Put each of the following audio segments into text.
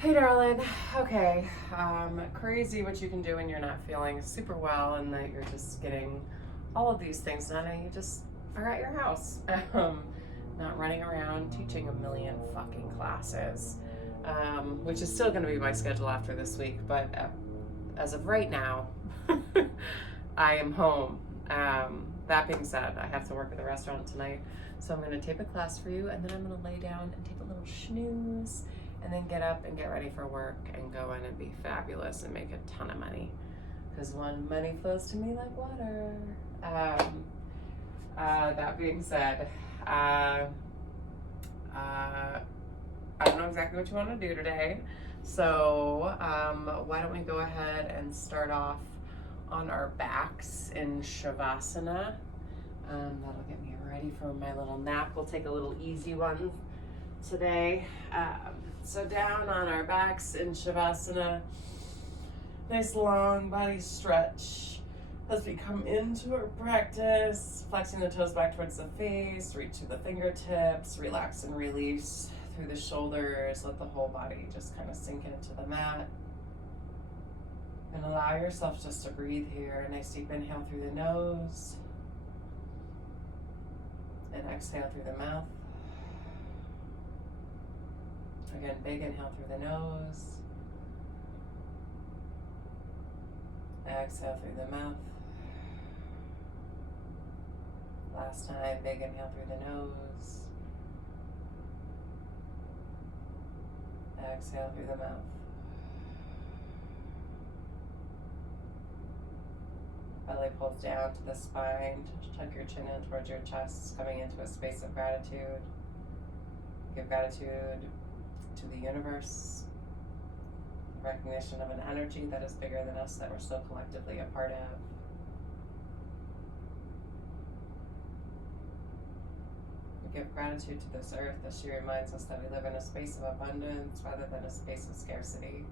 Hey darling, okay, crazy what you can do when you're not feeling super well and that you're just getting all of these things done and you just are at your house, not running around teaching a million fucking classes, which is still going to be my schedule after this week, but as of right now, I am home. That being said, I have to work at the restaurant tonight, so I'm going to tape a class for you and then I'm going to lay down and take a little snooze and then get up and get ready for work and go in and be fabulous and make a ton of money. Because when money flows to me like water. That being said, I don't know exactly what you want to do today. So why don't we go ahead and start off on our backs in Shavasana. That'll get me ready for my little nap. We'll take a little easy one today. So down on our backs in Shavasana, nice long body stretch as we come into our practice, flexing the toes back towards the face, reach to the fingertips, relax and release through the shoulders, let the whole body just kind of sink into the mat. And allow yourself just to breathe here. A nice deep inhale through the nose and exhale through the mouth. Again, big inhale through the nose. Exhale through the mouth. Last time, big inhale through the nose. Exhale through the mouth. Belly pulls down to the spine. Tuck your chin in towards your chest, coming into a space of gratitude. Give gratitude to the universe, recognition of an energy that is bigger than us, that we're so collectively a part of. We give gratitude to this earth as she reminds us that we live in a space of abundance rather than a space of scarcity,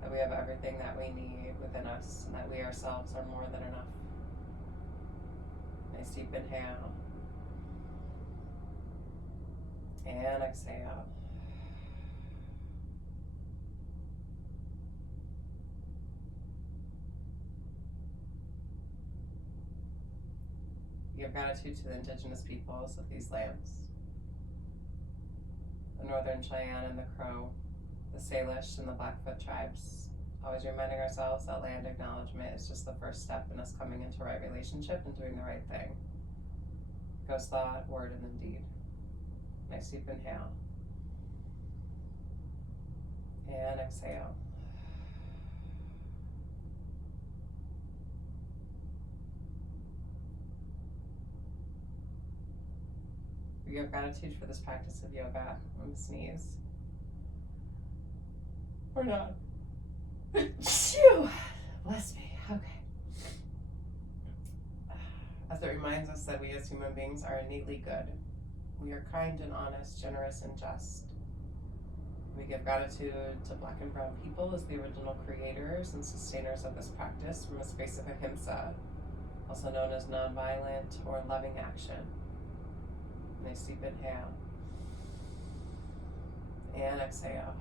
that we have everything that we need within us, and that we ourselves are more than enough. Nice deep inhale and exhale. Give gratitude to the indigenous peoples of these lands, the Northern Cheyenne and the Crow, the Salish and the Blackfoot tribes. Always reminding ourselves that land acknowledgement is just the first step in us coming into a right relationship and doing the right thing. Goes thought, word, and then deed. Nice deep inhale. And exhale. We give gratitude for this practice of yoga. I'm gonna sneeze. Or not. Phew. Bless me. Okay. As it reminds us that we as human beings are innately good. We are kind and honest, generous and just. We give gratitude to Black and Brown people as the original creators and sustainers of this practice from a space of ahimsa, also known as nonviolent or loving action. Nice deep inhale and exhale.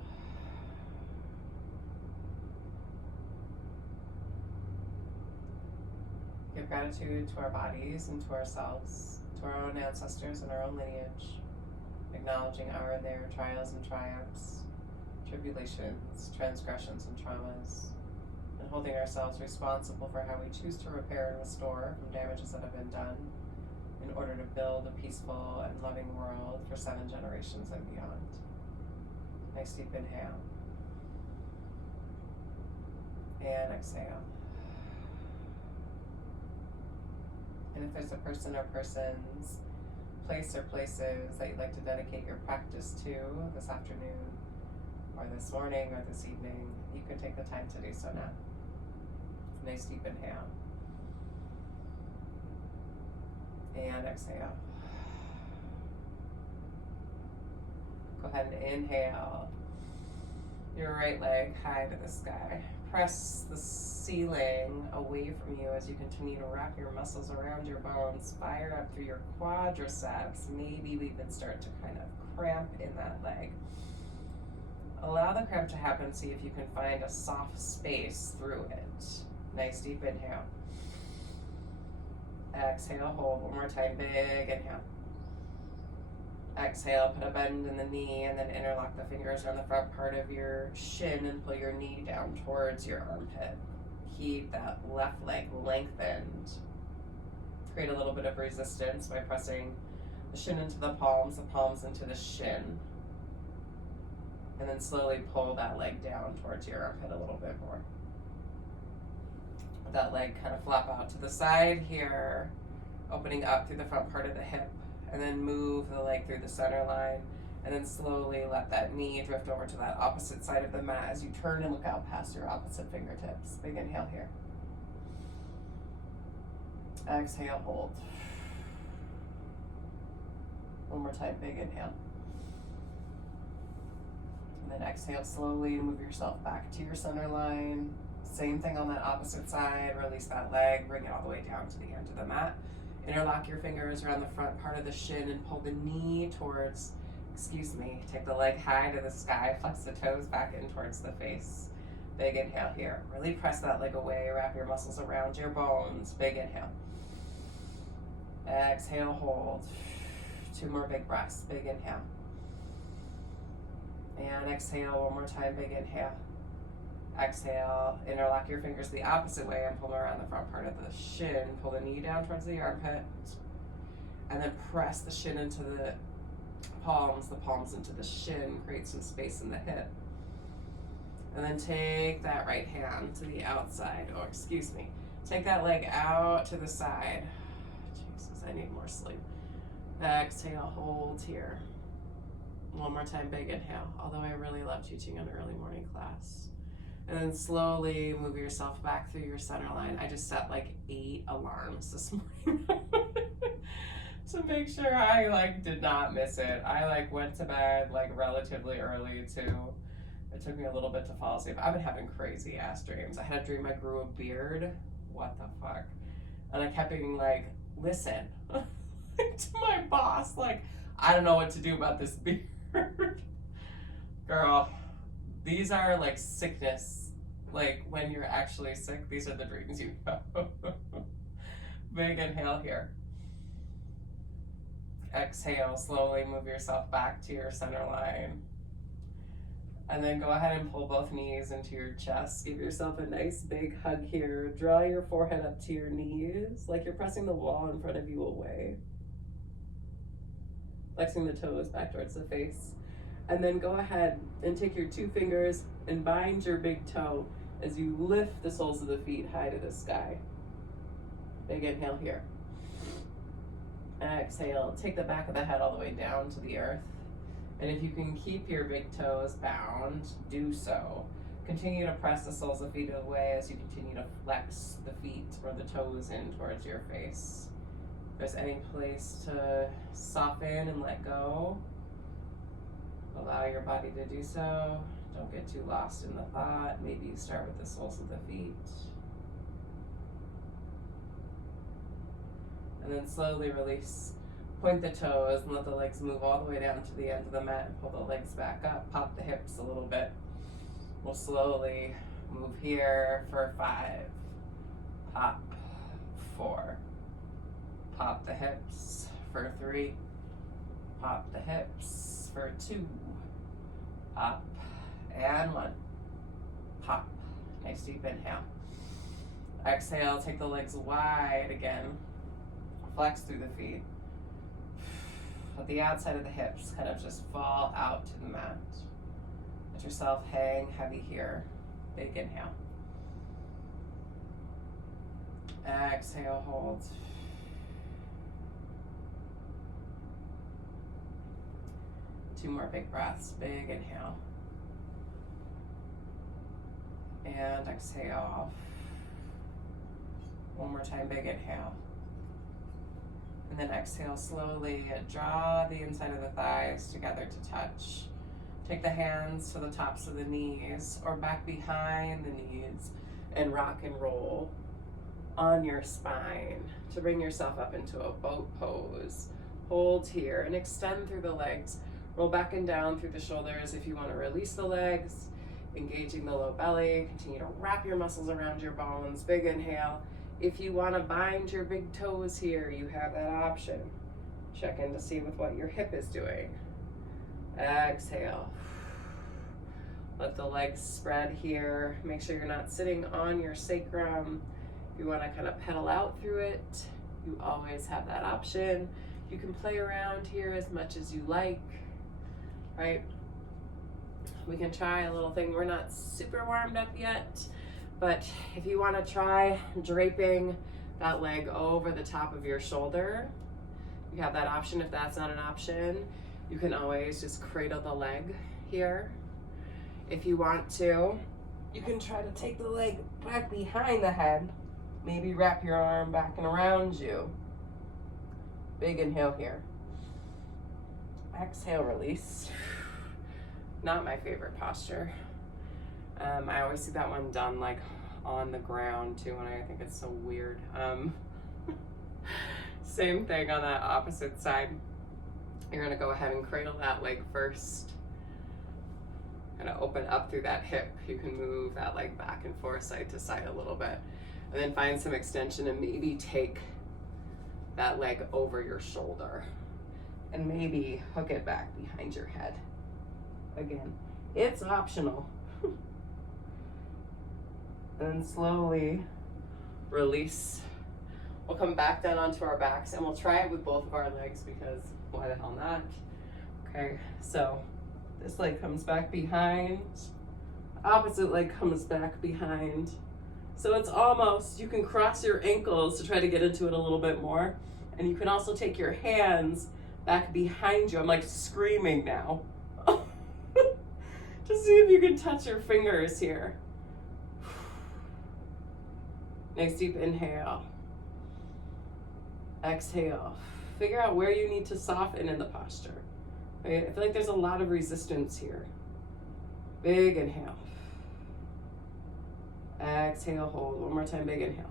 Give gratitude to our bodies and to ourselves, to our own ancestors and our own lineage, acknowledging our and their trials and triumphs, tribulations, transgressions, and traumas, and holding ourselves responsible for how we choose to repair and restore from damages that have been done, in order to build a peaceful and loving world for 7 generations and beyond. Nice deep inhale. And exhale. And if there's a person or persons, place or places that you'd like to dedicate your practice to this afternoon, or this morning, or this evening, you can take the time to do so now. Nice deep inhale. And exhale. Go ahead and inhale your right leg high to the sky. Press the ceiling away from you as you continue to wrap your muscles around your bones. Fire up through your quadriceps. Maybe we even start to kind of cramp in that leg. allow the cramp to happen. See if you can find a soft space through it. Nice deep inhale. Exhale, hold one more time, big inhale. Exhale, put a bend in the knee and then interlock the fingers around the front part of your shin and pull your knee down towards your armpit. Keep that left leg lengthened. Create a little bit of resistance by pressing the shin into the palms into the shin. And then slowly pull that leg down towards your armpit a little bit more. That leg kind of flop out to the side here, opening up through the front part of the hip. And then move the leg through the center line, and then slowly let that knee drift over to that opposite side of the mat as you turn and look out past your opposite fingertips. Big inhale here. Exhale, hold. One more time, big inhale. And then exhale slowly, move yourself back to your center line. Same thing on that opposite side, release that leg, bring it all the way down to the end of the mat. Interlock your fingers around the front part of the shin and pull the knee towards, take the leg high to the sky, flex the toes back in towards the face. Big inhale here. Really press that leg away, wrap your muscles around your bones. Big inhale. Exhale, hold. 2 more big breaths. Big inhale. And exhale one more time, big inhale. Exhale, interlock your fingers the opposite way and pull them around the front part of the shin. Pull the knee down towards the armpit. And then press the shin into the palms into the shin. Create some space in the hip. And then take that right hand to the outside. Take that leg out to the side. Jesus, I need more sleep. Exhale, hold here. One more time, big inhale. Although I really love teaching an early morning class. And then slowly move yourself back through your center line. I just set like 8 alarms this morning to make sure I did not miss it. I went to bed relatively early too. It took me a little bit to fall asleep. I've been having crazy ass dreams. I had a dream I grew a beard. What the fuck? And I kept being like, listen to my boss, I don't know what to do about this beard. Girl, these are sickness. When you're actually sick, these are the dreams you have. Big inhale here. Exhale, slowly move yourself back to your center line. And then go ahead and pull both knees into your chest. Give yourself a nice big hug here. Draw your forehead up to your knees, like you're pressing the wall in front of you away. Flexing the toes back towards the face. And then go ahead and take your 2 fingers and bind your big toe as you lift the soles of the feet high to the sky. Big inhale here. Exhale, take the back of the head all the way down to the earth. And if you can keep your big toes bound, do so. Continue to press the soles of the feet away as you continue to flex the feet or the toes in towards your face. If there's any place to soften and let go, allow your body to do so. Don't get too lost in the thought. Maybe you start with the soles of the feet. And then slowly release. Point the toes and let the legs move all the way down to the end of the mat and pull the legs back up. Pop the hips a little bit. We'll slowly move here for 5. Pop. 4. Pop the hips for 3. Pop the hips for 2. Up and 1. Pop. Nice deep inhale. Exhale, take the legs wide again. Flex through the feet. Let the outside of the hips kind of just fall out to the mat. Let yourself hang heavy here. Big inhale. Exhale, hold. Two more big breaths. Big inhale. And exhale. One more time, big inhale. And then exhale slowly. Draw the inside of the thighs together to touch. Take the hands to the tops of the knees or back behind the knees and rock and roll on your spine to bring yourself up into a boat pose. Hold here and extend through the legs. Roll back and down through the shoulders if you want to release the legs, engaging the low belly. Continue to wrap your muscles around your bones. Big inhale. If you want to bind your big toes here, you have that option. Check in to see with what your hip is doing. Exhale. Let the legs spread here. Make sure you're not sitting on your sacrum. If you want to kind of pedal out through it, you always have that option. You can play around here as much as you like, right? We can try a little thing. We're not super warmed up yet, but if you want to try draping that leg over the top of your shoulder, you have that option. If that's not an option, you can always just cradle the leg here. If you want to, you can try to take the leg back behind the head. Maybe wrap your arm back and around you. Big inhale here. Exhale, release. Not my favorite posture. I always see that one done like on the ground too, and I think it's so weird. Same thing on that opposite side. You're gonna go ahead and cradle that leg first. Gonna open up through that hip. You can move that leg back and forth side to side a little bit. And then find some extension and maybe take that leg over your shoulder. And maybe hook it back behind your head. Again, it's optional. And then slowly release. We'll come back down onto our backs and we'll try it with both of our legs because why the hell not? Okay, so this leg comes back behind. Opposite leg comes back behind. So it's almost, you can cross your ankles to try to get into it a little bit more. And you can also take your hands back behind you. I'm like screaming now. Just see if you can touch your fingers here. Nice deep inhale. Exhale. Figure out where you need to soften in the posture. Okay? I feel like there's a lot of resistance here. Big inhale. Exhale, hold. One more time, big inhale.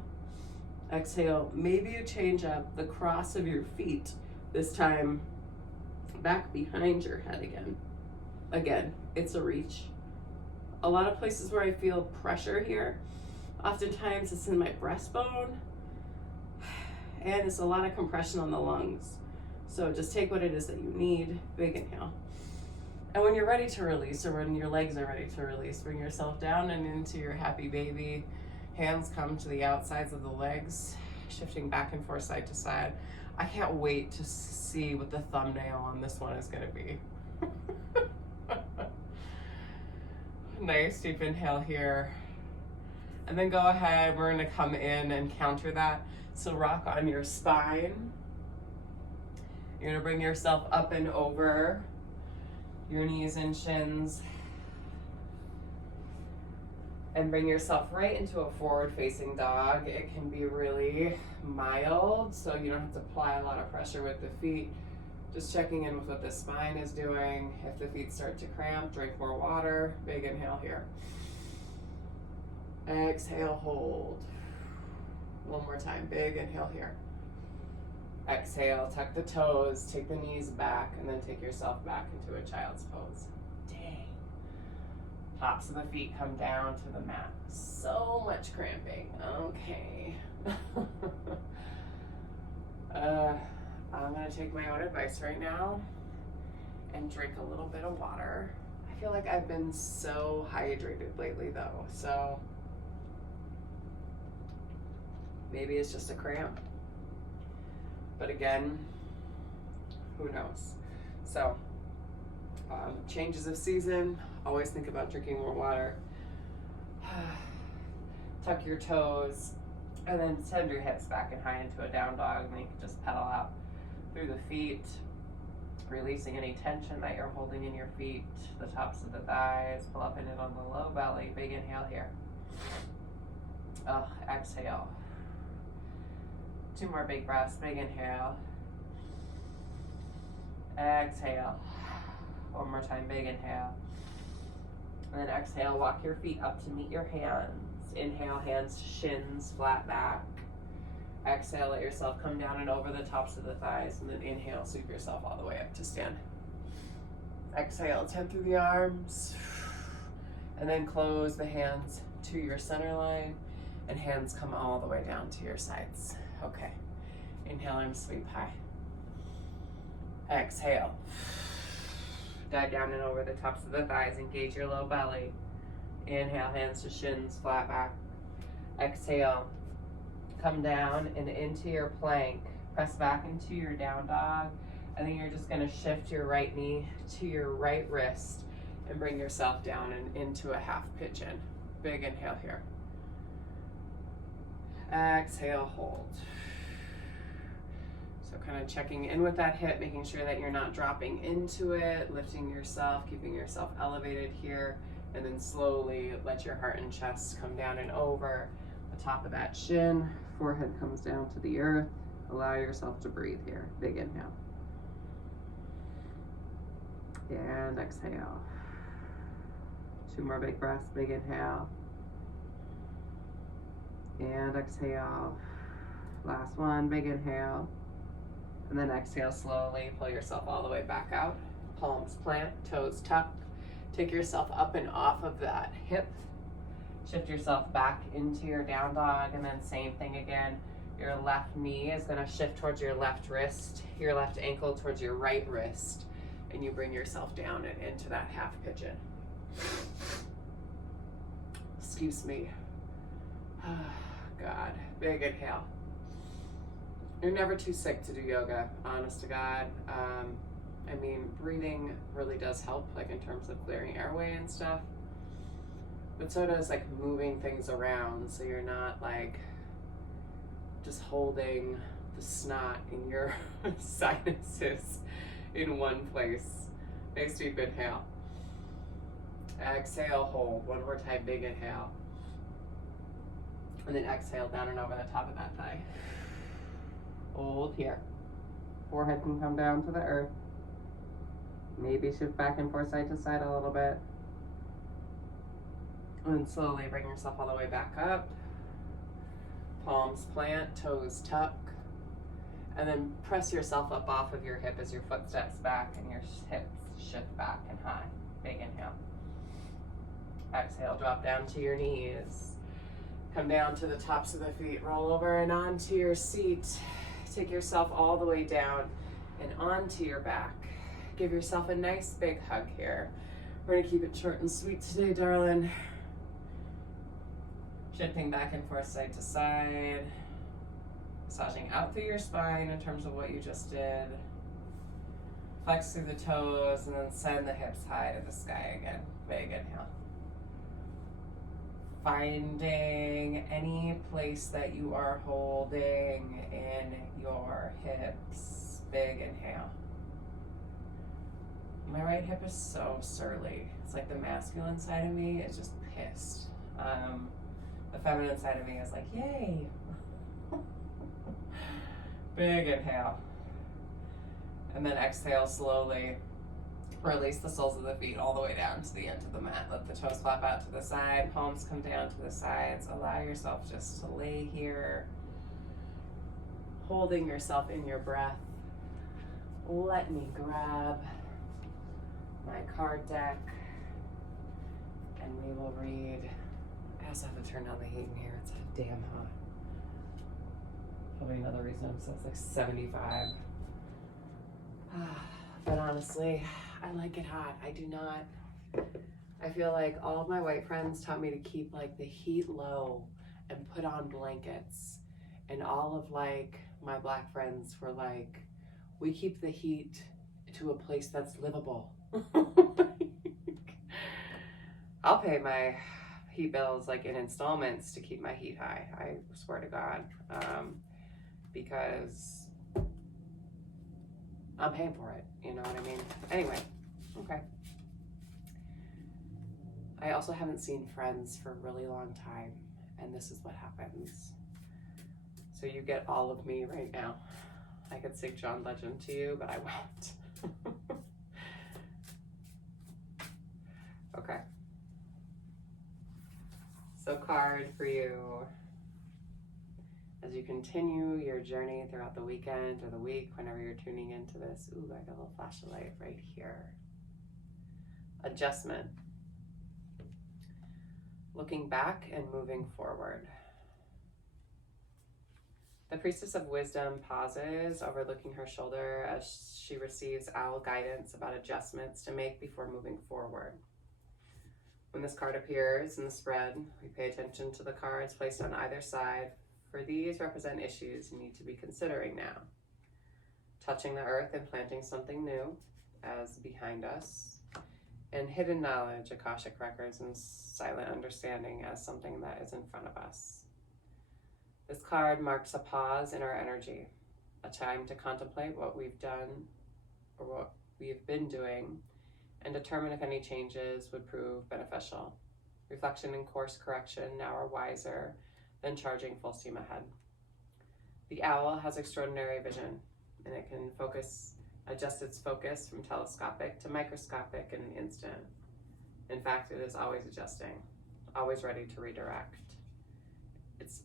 Exhale, maybe you change up the cross of your feet, this time back behind your head again. Again, it's a reach. A lot of places where I feel pressure here, oftentimes it's in my breastbone, and it's a lot of compression on the lungs. So just take what it is that you need, big inhale. And when you're ready to release, or when your legs are ready to release, bring yourself down and into your happy baby. Hands come to the outsides of the legs, shifting back and forth side to side. I can't wait to see what the thumbnail on this one is gonna be. Nice deep inhale here. And then go ahead, we're gonna come in and counter that. So rock on your spine. You're gonna bring yourself up and over your knees and shins. And bring yourself right into a forward-facing dog. It can be really mild, so you don't have to apply a lot of pressure with the feet. Just checking in with what the spine is doing. If the feet start to cramp, drink more water. Big inhale here. Exhale, hold. One more time, big inhale here. Exhale, tuck the toes, take the knees back, and then take yourself back into a child's pose. Dang. Tops of the feet come down to the mat. So much cramping. Okay. I'm gonna take my own advice right now and drink a little bit of water. I feel like I've been so hydrated lately though, so maybe it's just a cramp. But again, who knows? So, changes of season, always think about drinking more water. Tuck your toes, and then send your hips back and high into a down dog, and then you can just pedal out through the feet, releasing any tension that you're holding in your feet, the tops of the thighs, pull up in it on the low belly, big inhale here. Exhale. 2 more big breaths, big inhale. Exhale. 1 more time, big inhale. And then exhale, walk your feet up to meet your hands. Inhale, hands, shins, flat back. Exhale, let yourself come down and over the tops of the thighs, and then inhale, sweep yourself all the way up to stand. Exhale, 10 through the arms. And then close the hands to your center line and hands come all the way down to your sides. Okay. Inhale, arms sweep high. Exhale. Dive down and over the tops of the thighs. Engage your low belly. Inhale, hands to shins, flat back. Exhale. Come down and into your plank. Press back into your down dog. And then you're just gonna shift your right knee to your right wrist and bring yourself down and into a half pigeon. Big inhale here. Exhale, hold. So kind of checking in with that hip, making sure that you're not dropping into it, lifting yourself, keeping yourself elevated here, and then slowly let your heart and chest come down and over the top of that shin. Forehead comes down to the earth. Allow yourself to breathe here. Big inhale. And exhale. 2 more big breaths. Big inhale. And exhale. Last one. Big inhale. And then exhale slowly. Pull yourself all the way back out. Palms plant, toes tuck. Take yourself up and off of that hip. Shift yourself back into your down dog, and then same thing again. Your left knee is gonna shift towards your left wrist, your left ankle towards your right wrist, and you bring yourself down and into that half pigeon. Excuse me. God, big inhale. You're never too sick to do yoga, honest to God. I mean, breathing really does help, like in terms of clearing airway and stuff. But so does like moving things around, so you're not like just holding the snot in your sinuses in one place. Nice deep inhale. Exhale, hold. One more time, big inhale. And then exhale down and over the top of that thigh. Hold here. Forehead can come down to the earth. Maybe shift back and forth side to side a little bit. And slowly bring yourself all the way back up. Palms plant, toes tuck. And then press yourself up off of your hip as your foot steps back and your hips shift back and high. Big inhale. Exhale, drop down to your knees. Come down to the tops of the feet. Roll over and onto your seat. Take yourself all the way down and onto your back. Give yourself a nice big hug here. We're gonna keep it short and sweet today, darling. Shifting back and forth side to side. Massaging out through your spine in terms of what you just did. Flex through the toes and then send the hips high to the sky again. Big inhale. Finding any place that you are holding in your hips. Big inhale. My right hip is so surly. It's like the masculine side of me is just pissed. The feminine side of me is like, yay. Big inhale. And then exhale slowly. Release the soles of the feet all the way down to the end of the mat. Let the toes flap out to the side. Palms come down to the sides. Allow yourself just to lay here. Holding yourself in your breath. Let me grab my card deck and we will read. I also have to turn down the heat in here. It's damn hot. Probably another reason I'm so it's like 75. But honestly, I like it hot. I do not. I feel like all of my white friends taught me to keep like the heat low and put on blankets. And all of like my black friends were like, we keep the heat to a place that's livable. I'll pay my heat bills like in installments to keep my heat high. I swear to God, because I'm paying for it. You know what I mean? Anyway, okay. I also haven't seen friends for a really long time, and this is what happens. So you get all of me right now. I could sing John Legend to you, but I won't. Okay. So card for you as you continue your journey throughout the weekend or the week, whenever you're tuning into this. Ooh, I got a little flash of light right here. adjustment, looking back and moving forward. The Priestess of Wisdom pauses, overlooking her shoulder as she receives owl guidance about adjustments to make before moving forward. When this card appears in the spread, we pay attention to the cards placed on either side, for these represent issues you need to be considering now. Touching the earth and planting something new, as behind us, and hidden knowledge, Akashic records, and silent understanding as something that is in front of us. This card marks a pause in our energy, a time to contemplate what we've done or what we've been doing, and determine if any changes would prove beneficial. Reflection and course correction now are wiser than charging full steam ahead. The owl has extraordinary vision, and it can adjust its focus from telescopic to microscopic in an instant. In fact, it is always adjusting, always ready to redirect its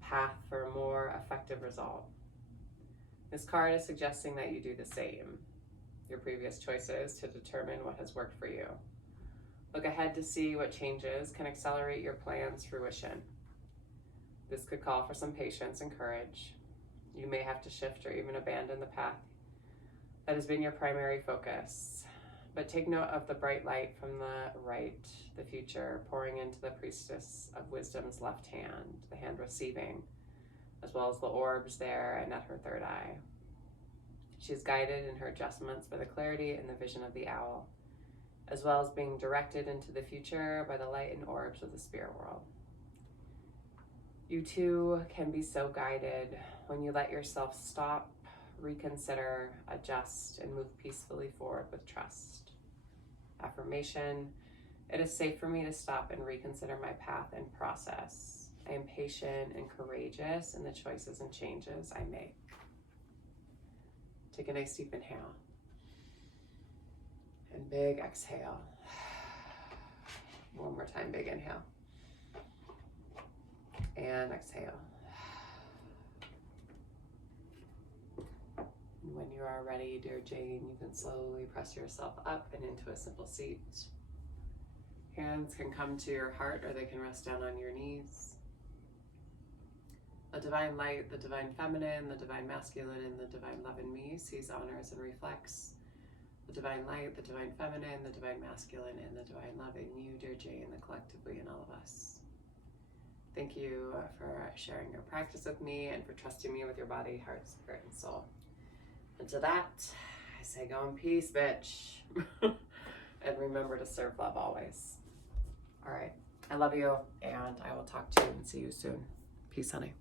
path for a more effective result. This card is suggesting that you do the same, your previous choices to determine what has worked for you. Look ahead to see what changes can accelerate your plan's fruition. This could call for some patience and courage. You may have to shift or even abandon the path that has been your primary focus. But take note of the bright light from the right, the future, pouring into the Priestess of Wisdom's left hand, the hand receiving, as well as the orbs there and at her third eye. She is guided in her adjustments by the clarity and the vision of the owl, as well as being directed into the future by the light and orbs of the spirit world. You too can be so guided when you let yourself stop, reconsider, adjust, and move peacefully forward with trust. Affirmation: it is safe for me to stop and reconsider my path and process. I am patient and courageous in the choices and changes I make. Take a nice deep inhale and big exhale. One more time, big inhale and exhale. When you are ready, dear Jane, you can slowly press yourself up and into a simple seat. Hands can come to your heart or they can rest down on your knees. The divine light, the divine feminine, the divine masculine, and the divine love in me sees, honors, and reflects the divine light, the divine feminine, the divine masculine, and the divine love in you, dear Jane, and collectively in all of us. Thank you for sharing your practice with me and for trusting me with your body, heart, spirit, and soul. And to that, I say go in peace, bitch. And remember to serve love always. All right. I love you, and I will talk to you and see you soon. Peace, honey.